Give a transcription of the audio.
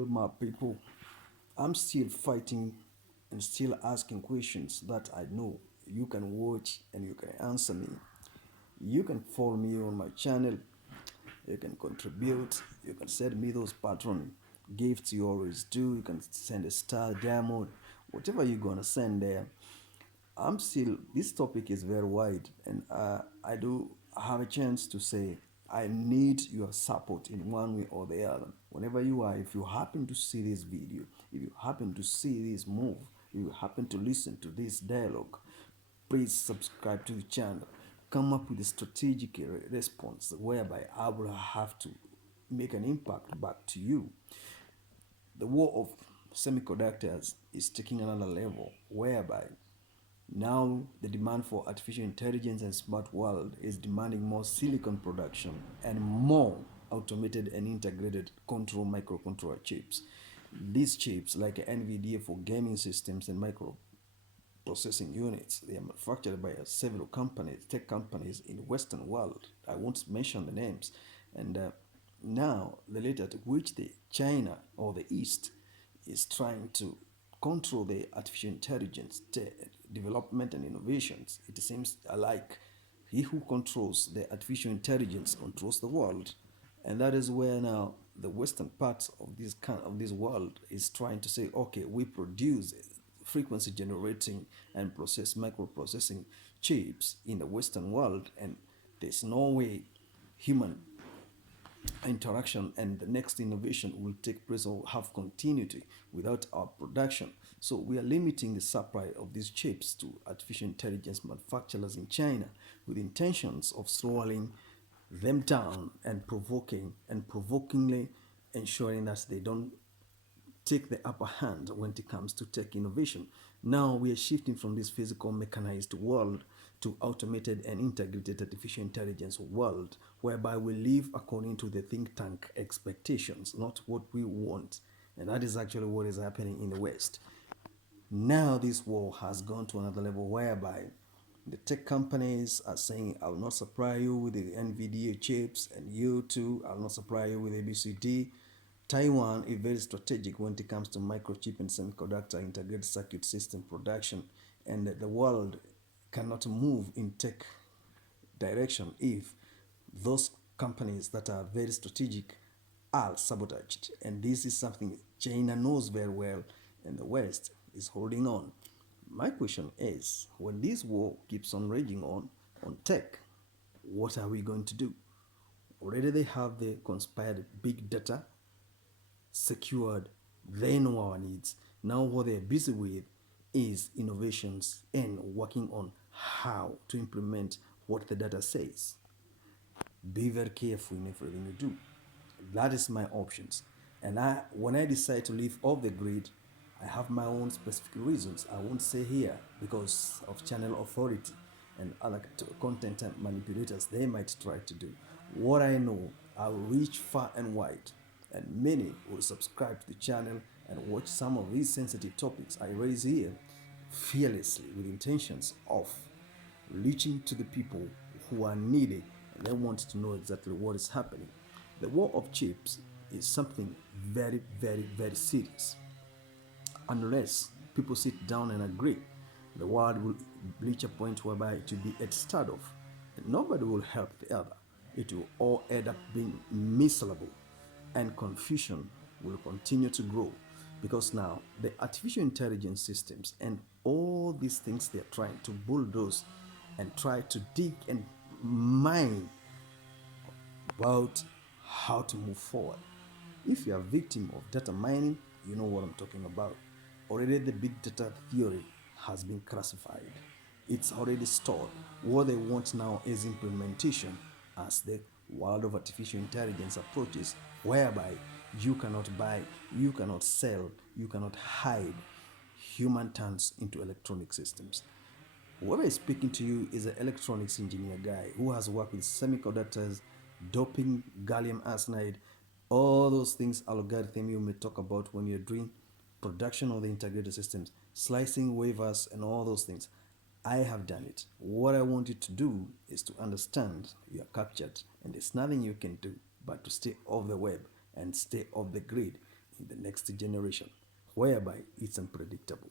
Well, my people, I'm still fighting and still asking questions that I know you can watch and you can answer me. You can follow me on my channel, you can contribute, you can send me those patron gifts you always do, you can send a star diamond, whatever you're gonna send there. I'm still, this topic is very wide, and I do have a chance to say I need your support in one way or the other. Whenever you are, if you happen to see this video, if you happen to see this move, if you happen to listen to this dialogue, please subscribe to the channel. Come up with a strategic response whereby I will have to make an impact back to you. The war of semiconductors is taking another level whereby now, the demand for artificial intelligence and smart world is demanding more silicon production and more automated and integrated control microcontroller chips. These chips, like NVIDIA for gaming systems and microprocessing units, they are manufactured by several companies, tech companies in the Western world. I won't mention the names. And now, the rate at which the China or the East is trying to control the artificial intelligence development and innovations, it seems alike. He who controls the artificial intelligence controls the world, and that is where now the western part of this world is trying to say, okay, we produce frequency generating and process microprocessing chips in the western world, and there's no way human interaction and the next innovation will take place or have continuity without our production. So we are limiting the supply of these chips to artificial intelligence manufacturers in China with intentions of slowing them down and provokingly ensuring that they don't take the upper hand when it comes to tech innovation. Now we are shifting from this physical mechanized world to automated and integrated artificial intelligence world, whereby we live according to the think tank expectations, not what we want. And that is actually what is happening in the West. Now this war has gone to another level whereby the tech companies are saying, I will not supply you with the NVIDIA chips, and you too, I will not supply you with ABCD. Taiwan is very strategic when it comes to microchip and semiconductor integrated circuit system production, and the world cannot move in tech direction if those companies that are very strategic are sabotaged. And this is something China knows very well, and the West is holding on. My question is, when this war keeps on raging on tech, what are we going to do? Already they have the conspired big data secured. They know our needs. Now what they're busy with is innovations and working on how to implement what the data says. Be very careful in everything you do. That is my options. And when I decide to leave off the grid, I have my own specific reasons. I won't say here because of channel authority and other content manipulators they might try to do. What I know, I will reach far and wide, and many will subscribe to the channel and watch some of these sensitive topics I raise here fearlessly with intentions of reaching to the people who are needy and they want to know exactly what is happening. The war of chips is something very, very, very serious. Unless people sit down and agree, the world will reach a point whereby it will be at standoff and nobody will help the other. It will all end up being miserable, and confusion will continue to grow because now the artificial intelligence systems and all these things they're trying to bulldoze and try to dig and mine about how to move forward. If you are a victim of data mining, you know what I'm talking about. Already the big data theory has been classified. It's already stored. What they want now is implementation as the world of artificial intelligence approaches, whereby you cannot buy, you cannot sell, you cannot hide human turns into electronic systems. Whoever is speaking to you is an electronics engineer guy who has worked with semiconductors, doping, gallium arsenide, all those things, algorithm you may talk about when you're doing production of the integrated systems, slicing wafers and all those things. I have done it. What I want you to do is to understand you are captured and there's nothing you can do but to stay off the web and stay off the grid in the next generation, whereby it's unpredictable.